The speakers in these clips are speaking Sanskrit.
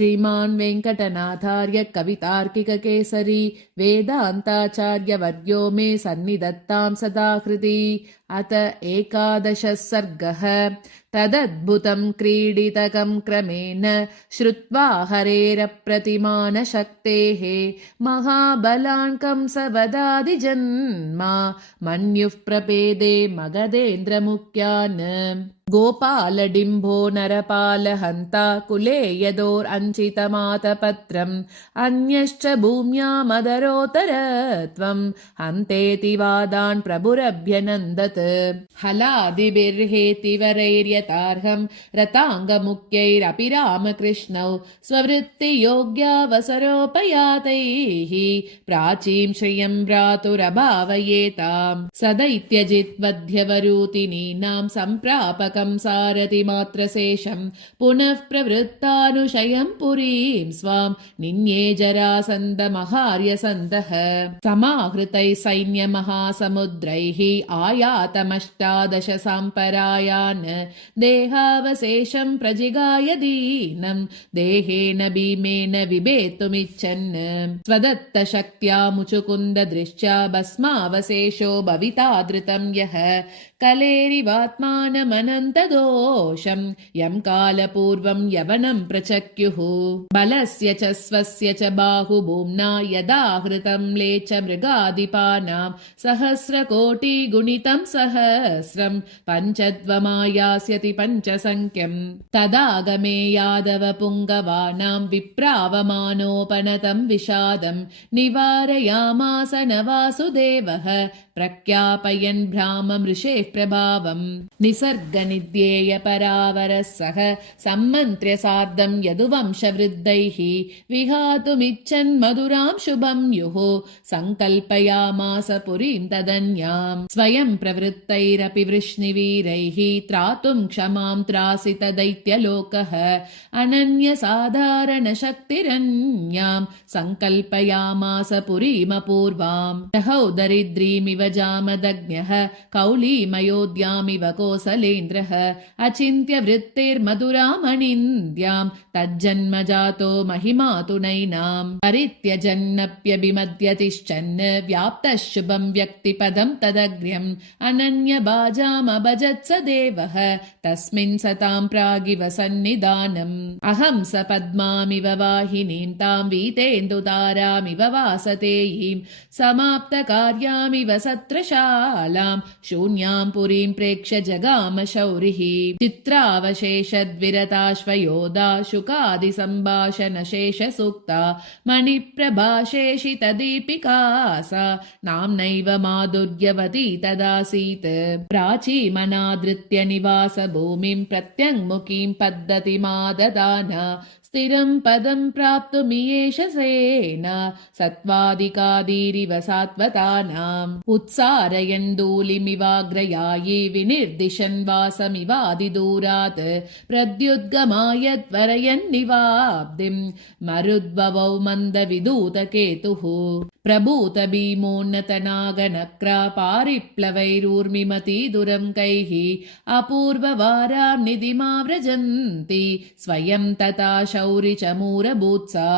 श्रीमान् वेङ्कटनाथार्य कवितार्किककेसरी वेदान्ताचार्यवर्यो मे सन्निधत्तां सदा हृदि। अत 11 सर्गः। तदद्भुतं क्रीडितकं क्रमेण श्रुत्वा हरेरप्रतिमानशक्तेः महाबलान् कंसवदादिजन्मा मन्युः प्रपेदे मगधेन्द्रमुख्यान्। गोपालडिम्भो नरपालहन्ता कुले यदोरञ्चितमातपत्रम् अन्यश्च भूम्यामदरोत्तरत्वं हन्तेति वादान् प्रभुरभ्यनन्दत्। हलादिभिर्हेतिवरैर्यतार्हं रताङ्गमुख्यैरपि रामकृष्णौ स्ववृत्तियोग्यावसरोपयातैः प्राचीं श्रियं भ्रातुरभावयेताम्। सदैत्यजित्वध्यवरूतिनीनां सम्प्रापकं सारथिमात्रशेषं पुनः प्रवृत्तानुशयं पुरीं स्वां निन्ये जरासन्दमहार्यसन्दः। समाहृतैः सैन्यमहासमुद्रैः आयातमष्टादश साम्परायान् देहावशेषं प्रजिगाय दीनं देहेन भीमेन विभेतुमिच्छन्। स्वदत्तशक्त्या मुचुकुन्ददृष्ट्या भस्मावशेषो भविता धृतं यः कलेरिवात्मानमनन्तदोषं यं कालपूर्वं यवनं प्रचक्युः। बलस्य च स्वस्य च बाहुभूम्ना यदा हृतं लेच मृगादिपानां सहस्रकोटिगुणितं सहस्रं पञ्चद्वमायास्यति पञ्चसङ्ख्यं। तदागमे यादवपुङ्गवानां विप्रावमानोपनतं विषादं निवारयामास न वासुदेवः प्रख्यापयन् भ्राममृषेः प्रभावम्। निसर्गनिध्येय परावरः सह सम्मन्त्र्य सार्धं यदुवंशवृद्धैः विहातुमिच्छन् मधुरां शुभं युः सङ्कल्पयामास पुरीं तदन्याम्। स्वयं प्रवृत्तैरपि वृष्णिवीरैः त्रातुं क्षमां त्रासित दैत्यलोकः अनन्यसाधारणशक्तिरन्यां सङ्कल्पयामास पुरीमपूर्वाम्। दहौ दरिद्रीमिव जामदग्न्यः कौलीमयोध्यामिव कोसलेन्द्रः अचिन्त्य वृत्तिर्मधुरामनिन्द्यां तज्जन्म जातो महिमातु नैनाम्। परित्यजन्नप्यभिमद्यतिश्चन् व्याप्तः शुभं व्यक्तिपदं तदग्र्यम् अनन्यबाजामभजत्स देवः तस्मिन् सतां प्रागिव सन्निधानम्। अहं स पद्मामिव वाहिनीं तां वीतेन्दुतारामिव वासतेयीं समाप्तकार्यामिव सत्रशालां शून्यां पुरीं प्रेक्ष्य जगाम शौरिः। चित्रावशेषद्विरताश्वयोधा शुकादिसम्भाषणशेषसूक्ता मणिप्रभाशेषितदीपिका सा नाम्नैव माधुर्यवती तदासीत्। प्राचीमनादृत्य निवासभूमिं प्रत्यङ्मुखीं पद्धतिमाददान स्थिरं पदं प्राप्तुमियेष सेना सत्त्वादिकादीरिव सात्वतानाम्। उत्सारयन् धूलिमिवाग्रयायि विनिर्दिशन् वासमिवादिदूरात् प्रद्युद्गमाय त्वरयन्निवाब्धिं मरुद्भवौ मन्दविदूतकेतुः। प्रभूत भीमोन्नतनागनक्रा पारिप्लवैरूर्मिमती दुरङ्कैः अपूर्ववारां निधिमाव्रजन्ति स्वयं तथा शौरिचमूरभूत्सा।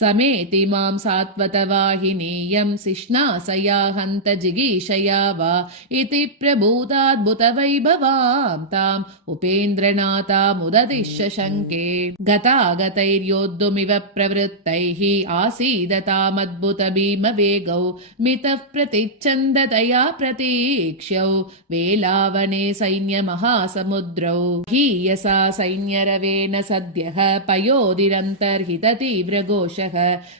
समेति मां सात्वतवाहिनीयं सिष्णासया हन्त जिगीषया वा इति प्रभूताद्भुतवैभवां ताम् उपेन्द्रनाथामुदतिशशङ्के। गतागतैर्योद्धुमिव प्रवृत्तैः आसीदतामद्भुतभीमवेगौ मितः प्रतिच्छन्दतया प्रतीक्ष्यौ वेलावने सैन्यमहासमुद्रौ। हीयसा सैन्यरवेन सद्यः पयोधिरन्तर्हिततीव्रघोषः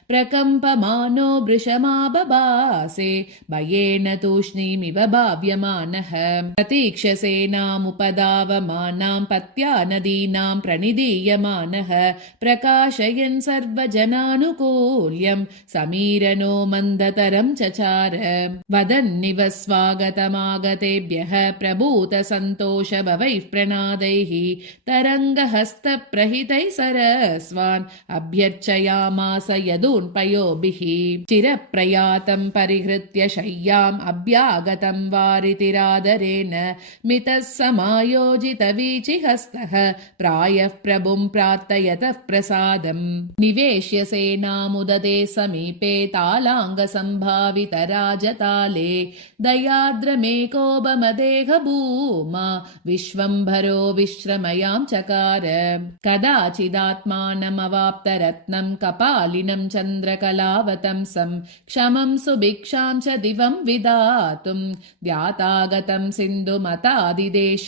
प्रकम्पमानो वृषमाबभासे भयेन तूष्णीमिव भाव्यमानः। प्रतीक्षसेनामुपधावमानां पत्या नदीनां प्रणिधीयमानः प्रकाशयन् सर्वजनानुकूल्यं समीरनो मन्दतरं चचार। वदन्निव स्वागतमागतेभ्यः प्रभूतसन्तोषभवैः प्रणादैः तरङ्गहस्तप्रहितैः सरस्वान् अभ्यर्चयामास जगामास यदून्पयोभिः चिरप्रयातं परिहृत्य शय्याम् अभ्यागतं वारितिरादरेण मितः समायोजितवीचिहस्तः प्रायः प्रभुं प्रार्थयतः प्रसादम् निवेश्य सेनामुदते समीपे तालाङ्गसम्भावितराजताले दयाद्रमेकोपमदेहभूमा विश्वम्भरो विश्रमयां चकार कदाचिदात्मानमवाप्तरत्नं कपालिनं चन्द्रकलावतंसं क्षमं सुभिक्षां च दिवं विदातुं द्यातागतं सिन्धुमतादिदेश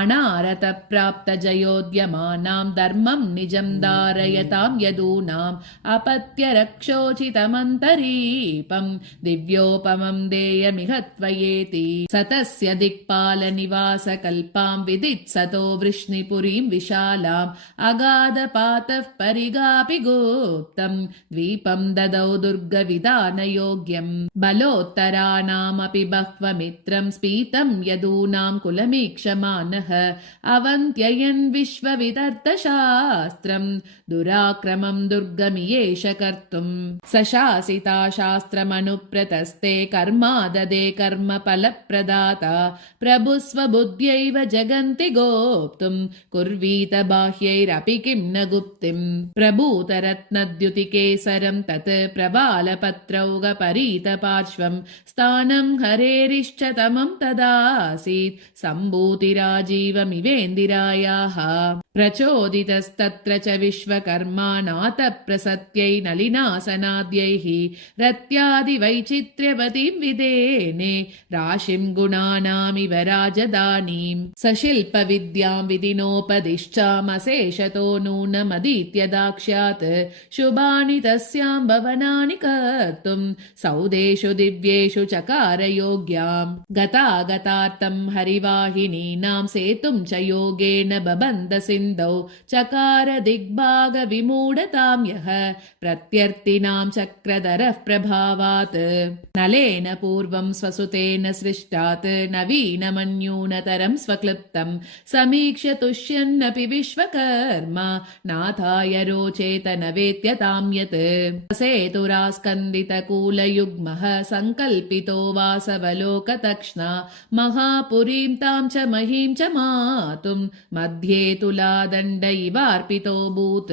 अनारतप्राप्तजयोद्यमानां धर्मं निजं धारयतां यदूनाम् अपत्यरक्षोचितमन्तरीपं दिव्योपमं देयमिह त्वयेति सतस्य दिक्पालनिवासकल्पां विदित्सतो वृष्णिपुरीं विशालाम् अगाधपातः परिगापि गुप्तं द्वीपं ददौ दुर्गविधानयोग्यम् बलोत्तराणामपि बह्वमित्रं स्फीतं यदूनां कुलमीक्षमानः अवन्त्ययन् विश्वविदर्तशास्त्रं दुराक्रमं दुर्गमियेष कर्तुम् सशासिता शास्त्रमनुप्रतस्ते कर्माददे कर्मफलप्रदाता प्रभुस्वबुद्ध्यैव जगन्ति गोप्तुं कुर्वीत बाह्यैरपि किं न गुप्तिम् प्रभूतरत्नद्युतिकेसरं तत् प्रवालपत्रौगपरीतपार्श्वं स्थानं हरेरिष्टतमं तदासीत् सम्भूतिराजीवमिवेन्दिरायाः प्रचोदितस्तत्र च विश्वकर्मानाथप्रसत्यै नलिनासनाद्यैः रत्यादिवैचित्र्यवतीं विदेने राशिं गुणानामिव राजधानीं सशिल्पविद्यां विधिनोपदिष्टामशेषतो नूनमधीत्य दाक्ष्यात् शुभानि तस्यां भवनानि कर्तुं सौदेषु दिव्येषु चकारयोग्यां गतागतार्थं हरिवाहिनीनां सेतुं च योगेन बबन्ध सिन्धौ चकार दिग्भागविमूढतां यः प्रत्यर्थिनां चक्रधरः प्रभावात् नलेन पूर्वं स्वसुतेन सृष्टात् नवीनमन्यूनतरं स्वक्लृप्तं समीक्ष्य तुष्यन्नपि विश्वकर्मा नाथाय रोचेत न वेत्यतां यत् सेतुरास्कन्दितकूलयुग्मः सङ्कल्पितो वासवलोकतक्ष्णा महापुरीं तां च महीं च मातुं मध्ये तुलादण्ड इवार्पितोऽभूत्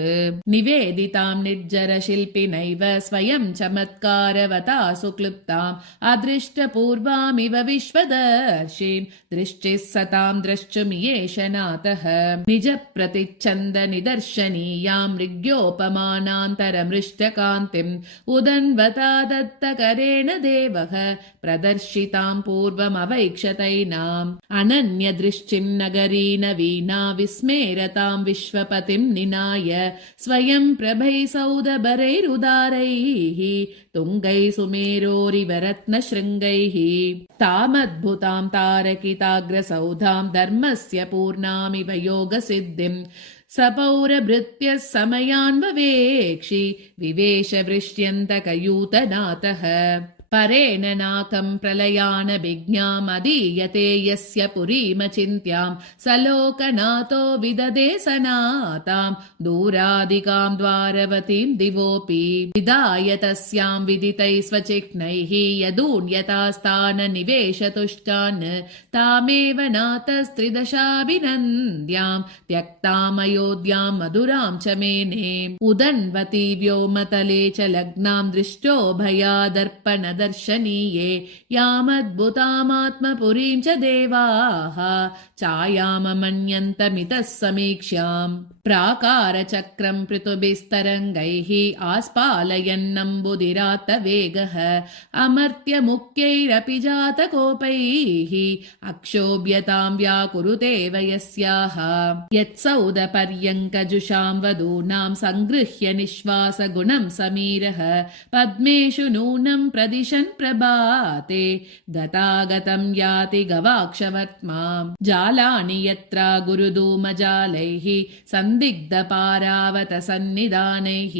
निवेदितां निर्जरशिल्पिनैव स्वयं चमत्कारवता सुक्लृप्ताम् अदृष्टपूर्वामिव विश्वदर्शीं दृष्टिः सतां द्रष्टुमियेष नाथः निजप्रतिच्छन्दनिदर्शनीयां मृग्योपमानान्तरमृष्टकान्तिम् उदन्वता दत्तकरेण देवः प्रदर्शितां पूर्वमवैक्षतैनाम् अनन्यदृष्टिं नगरी नवीना विस्मेरतां विश्वपतिं निनाय स्वयं प्रभै सौदभरैरुदारैः तुङ्गैः सुमेरोरिव रत्नशृङ्गैः तामद्भुतां तारकिताग्रसौधां धर्मस्य पूर्णामिव योगसिद्धिं सपौरभृत्यः समयान्ववेक्षि विवेश वृष्ट्यन्तकयूतनाथः परेण नाकं प्रलयानभिज्ञामदीयते यस्य पुरीमचिन्त्यां स लोकनाथो विददे सनातां दूरादिकां द्वारवतीं दिवोऽपि विदाय तस्यां विदितैः स्वचिह्नैः यदून्यतास्थाननिवेशतुष्टान् तामेव नाथस्त्रिदशाभिनन्द्यां त्यक्तामयोध्यां मधुरां च मेने उदन्वती व्योमतले च लग्नां दृष्टो भयादर्पणदर्शनीये यामद्भुतामात्मपुरीं च देवाः छायाममन्यन्तमितः समीक्ष्याम् प्राकारचक्रं पृथुभिस्तरङ्गैः आस्पालयन्नम्बुधिरात्तवेगः अमर्त्यमुख्यैरपि जातकोपैः अक्षोभ्यतां व्याकुरुते वयस्याः यत्सौदपर्यङ्कजुषां वधूनां सङ्गृह्य निःश्वासगुणं समीरः पद्मेषु नूनं प्रदिश प्रविशन् प्रभाते गतागतं याति गवाक्षवर्त्माम् जालानि यत्र गुरुधूमजालैः सन्दिग्धपारावत सन्निधानैः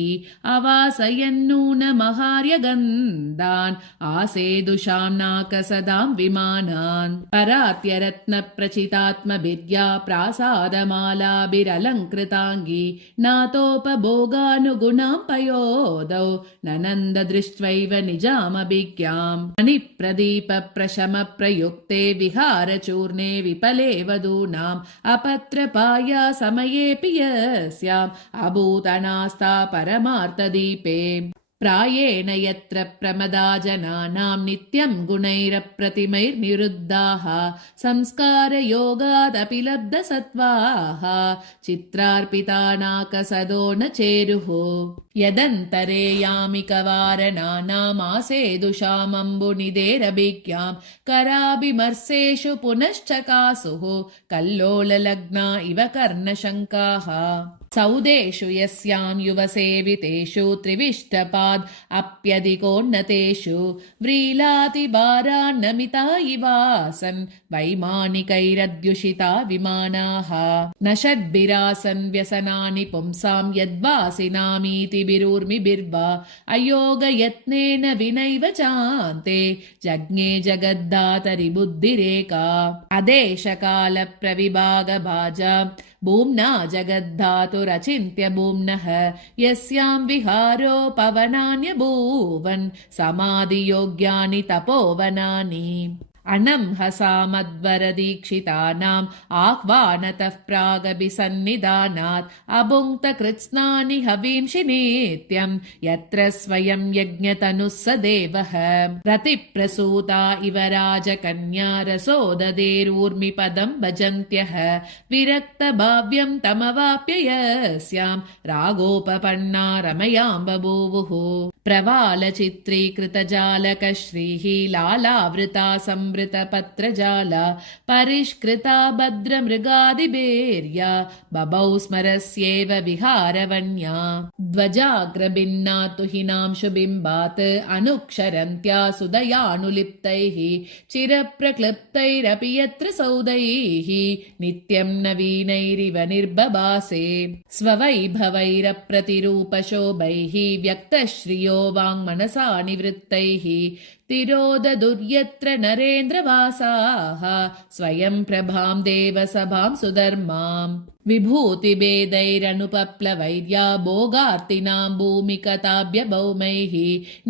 अवासयन्नूनमहार्यगन्धान् आसेदुषां नाकसदां विमानान् परात्यरत्नप्रचितात्मभिर्या प्रासादमालाभिरलङ्कृताङ्गी नातोपभोगानुगुणां पयोदौ ननन्द दृष्ट्वैव निजामभिज्ञाम् मणिप्रदीपप्रशमप्रयुक्ते विहारचूर्णे विपले वधूनाम् अपत्रपाया समयेऽपि यस्याम् अभूतनास्ता परमार्थदीपे प्रायेण यत्र प्रमदा जनानां नित्यं गुणैरप्रतिमैर्निरुद्धाः संस्कारयोगादपि लब्धसत्त्वाः चित्रार्पिता नाकसदो न चेरुः यदन्तरे यामिकवारणानामासेदुषामम्बुनिदेरभिज्ञां कराभिमर्शेषु पुनश्चकासुः कल्लोललग्ना इव कर्णशङ्काः सौदेषु यस्यां युवसेवितेषु त्रिविष्टपाद् अप्यधिकोन्नतेषु व्रीलातिभारान्नमिता इवासन् वैमानिकैरद्युषिता विमानाः न षड्भिरासन् व्यसनानि पुंसां यद्वासिनामीतिभिरूर्मिभिर्वा अयोगयत्नेन विनैव चान्ते जज्ञे जगद्धातरि बुद्धिरेका अदेशकालप्रविभागभाजा भूम्ना जगद्धातुरचिन्त्य भूम्नः यस्यां विहारो पवनान्यभूवन् समाधियोग्यानि तपोवनानि अनंहसामद्वरदीक्षितानाम् आह्वानतः प्रागभिसन्निधानात् अभुङ्क्तकृत्स्नानि हवींषि नित्यं यत्र स्वयं यज्ञतनुः स देवः रतिप्रसूता इव राजकन्या रसोदधेरूर्मिपदं भजन्त्यः विरक्तभाव्यं तमवाप्य यस्यां रागोपपन्ना रमयां बभूवुः प्रवालचित्रीकृतजालकश्रीः लालावृता संवृतपत्रजाला परिष्कृता भद्रमृगादिभेर्या बभौ स्मरस्येव विहारवन्या ध्वजाग्रभिन्ना तुहिनांशुबिम्बात् अनुक्षरन्त्या सुदयानुलिप्तैः चिरप्रक्लृप्तैरपि यत्र सौदैः नित्यं नवीनैरिव निर्बभासे स्ववैभवैरप्रतिरूपशोभैः व्यक्तश्रियो वाङ्मनसा निवृत्तैः तिरोददुर्यत्र नरेन्द्रवासाः स्वयं प्रभां देवसभां सुधर्माम् विभूतिभेदैरनुपप्लवैर्या भोगार्तिनां भूमिकताभ्यभौमैः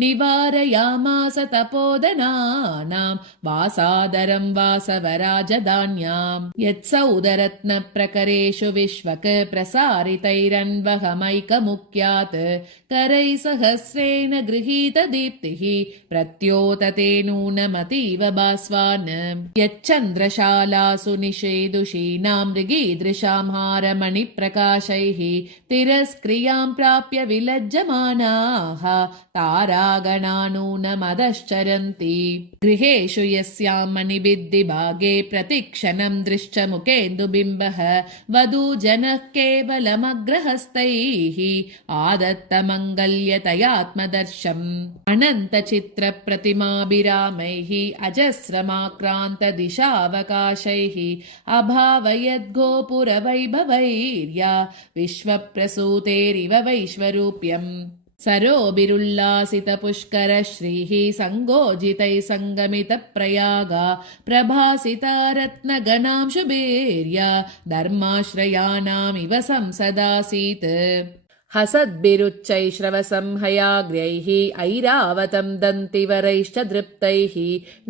निवारयामास तपोधनानां वासादरं वासवराजधान्याम् यत्सौदरत्नप्रकरेषु विश्वक प्रसारितैरन्वहमैकमुख्यात् करैः सहस्रेण गृहीतदीप्तिः प्रत्योतते नूनमतीव भास्वान् यच्चन्द्रशालासु निषेदुषीणां मृगीदृशां हारमणिप्रकाशैः तिरस्क्रियां प्राप्य विलज्जमानाः तारागणानूनमदश्चरन्ति गृहेषु यस्यां मणिभिद्दिभागे प्रतिक्षणं दृश्च मुखेन्दुबिम्बः वधूजनः केवलमग्रहस्तैः आदत्तमङ्गल्यतयात्मदर्शम् अनन्तचित्रप्रतिमाभिरामैः अजस्रमाक्रान्तदिशावकाशैः अभावयद्गोपुरवैभवैर्या विश्वप्रसूतेरिव वैश्वरूप्यम् सरोभिरुल्लासितपुष्करश्रीः सङ्गोजितैः सङ्गमितप्रयागा प्रभासिता रत्नगणांशुभिर्या धर्माश्रयाणामिव संसदासीत् हसद्भिरुच्चैश्रवसंहयाग्र्यैः ऐरावतं दन्तिवरैश्च दृप्तैः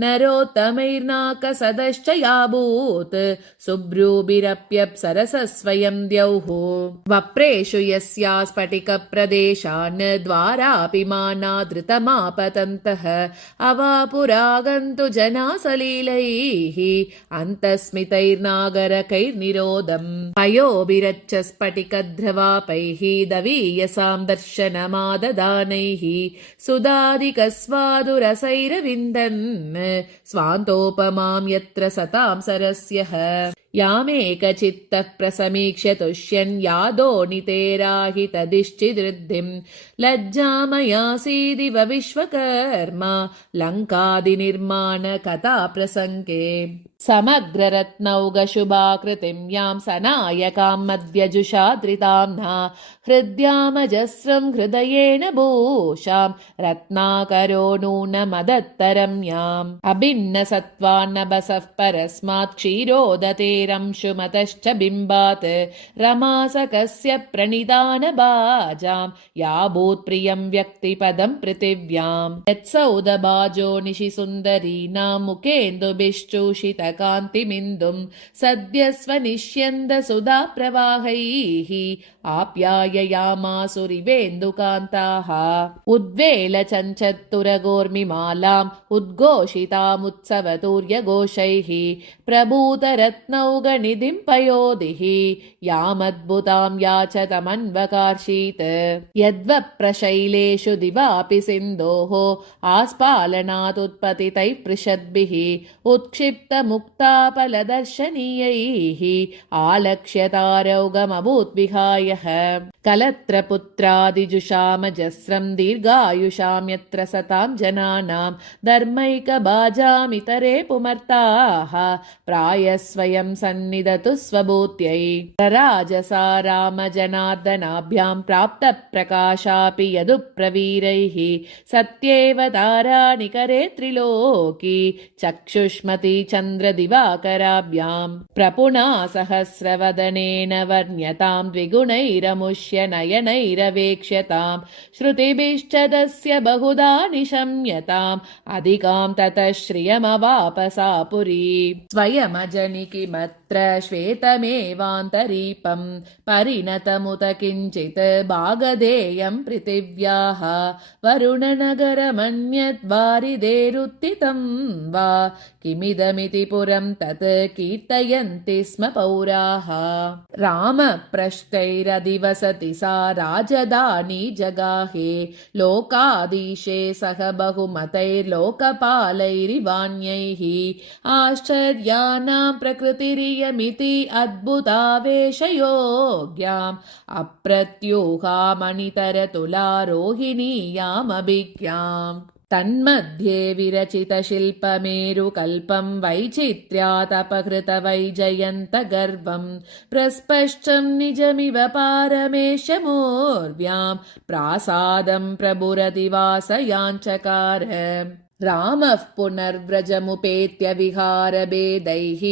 नरोत्तमैर्नाकसदश्च याभूत् शुभ्रूभिरप्यप्सरसस्वयं द्यौः वप्रेषु यस्या स्फटिकप्रदेशान् द्वारापि मानादृतमापतन्तः अवापुरागन्तु जना सलीलैः अन्तस्मितैर्नागरकैर्निरोधम् पयोभिरच्च स्फटिकध्रवापैः दवीयसां दर्शनमाददानैः सुधाधिकस्वादुरसैरविन्दन् स्वान्तोपमां यत्र सतां सरस्यः यामेकचित्तः प्रसमीक्ष्य तुष्यन् यादो नितेराहितदिश्चिदृद्धिम् लज्जामयासीदिव विश्वकर्मा लङ्कादिनिर्माणकथाप्रसङ्गे समग्ररत्नौघशुभाकृतिं यां सनायकां मध्यजुषाद्रिताम्ना हृद्यामजस्रं हृदयेन भूषां रत्नाकरो नूनमदत्तरं याम् अभिन्नसत्त्वान्नभसः परस्मात् क्षीरोदतेरंशुमतश्च बिम्बात् रमासकस्य प्रणिधानभाजां या भूत्प्रियं व्यक्तिपदं पृथिव्याम् यत्सौदभाजो निशिसुन्दरीनां मुखेन्दुभिश्चूषितकान्तिमिन्दुं सद्यस्वनिष्यन्दसुधा प्रवाहैः आप्याययामासुरिवेन्दुकान्ताः उद्वेलचञ्चत्तुरगोर्मिमालाम् उद्घोषितामुत्सवतूर्यघोषैः प्रभूतरत्नौघनिधिं पयोधिः यामद्भुतां याचतमन्वकार्षीत् यद्वप्रशैलेषु दिवापि सिन्धोः आस्फालनादुत्पतितैः पृषद्भिः उत्क्षिप्तमुक्ताफलदर्शनीयैः आलक्ष्यतारौगमभूद्विहाय कलत्रपुत्रादिजुषामजस्रं दीर्घायुषां यत्र सतां जनानां धर्मैकभाजामितरे पुमर्ताः प्रायस्वयं सन्निधतु स्वभूत्यै प्रराजसा रामजनार्दनाभ्यां प्राप्तप्रकाशापि यदुप्रवीरैः सत्येव तारानिकरे त्रिलोकी चक्षुष्मती चन्द्रदिवाकराभ्यां प्रपुना सहस्रवदनेन वर्ण्यतां द्विगुणैरमुष्य नयनैरवेक्ष्यतां श्रुतिभिश्च तस्य बहुधा निशम्यताम् अधिकां ततः श्रियमवाप सा पुरी स्वयमजनिकिमत्र श्वेतमेवान्तरीपं परिणतमुत किञ्चित् भागधेयं पृथिव्याः वरुणनगरमन्यद्वारिधेरुत्थितं वा किमिदमिति पुरं तत् कीर्तयन्ति स्म पौराः रामप्रष्टैरधिवसति सा राजधानी जगाहे लोकाधीशे सह बहुमतैर्लोकपालैरिवान्यैः आश्चर्याणां प्रकृतिरियमिति अद्भुतावेशयोग्याम् अप्रत्यूहामणितरतुलारोहिणीयामभिज्ञाम् तन्मध्ये विरचितशिल्पमेरुकल्पं वैचित्र्यातपहृतवैजयन्तगर्वं प्रस्पष्टं निजमिव पारमेशमूर्व्यां प्रासादं प्रभुरधिवासयाञ्चकार रामः पुनर्व्रजमुपेत्य विहारभेदैः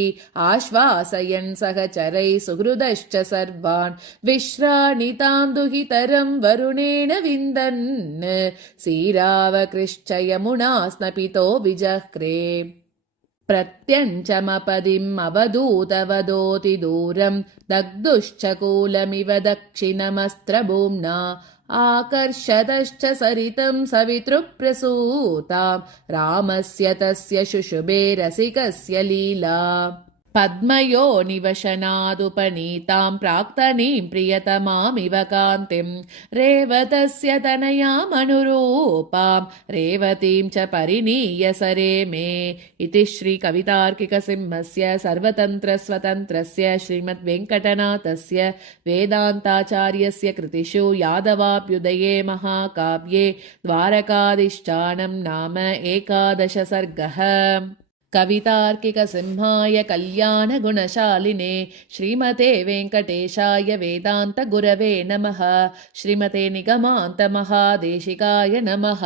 आश्वासयन् सहचरैः सुहृदश्च सर्वान् विश्राणितां दुहितरं वरुणेन विन्दन् सीरावकृश्च यमुना स्नपितो विजह्रे प्रत्यञ्चमपदिम् अवधूतवदोति दूरं दग्धुश्च कूलमिव दक्षिणमस्त्रभूम्ना आकर्षतश्च सरितं सवितृप्रसूतां रामस्य तस्य शुशुभे रसिकस्य लीला पद्मयो निवशनादुपनीतां प्राक्तनीं प्रियतमामिव कान्तिं रेवतस्य तनयामनुरूपां रेवतीं च परिणीय सरेमे इति श्रीकवितार्किकसिंहस्य सर्वतन्त्रस्वतन्त्रस्य श्रीमद्वेङ्कटनाथस्य वेदान्ताचार्यस्य कृतिषु यादवाभ्युदये महाकाव्ये द्वारकाधिष्ठानं नाम 11 सर्गः। कवितार्किकसिंहाय कल्याणगुणशालिने श्रीमते वेङ्कटेशाय वेदान्तगुरवे नमः। श्रीमते निगमान्तमहादेशिकाय नमः।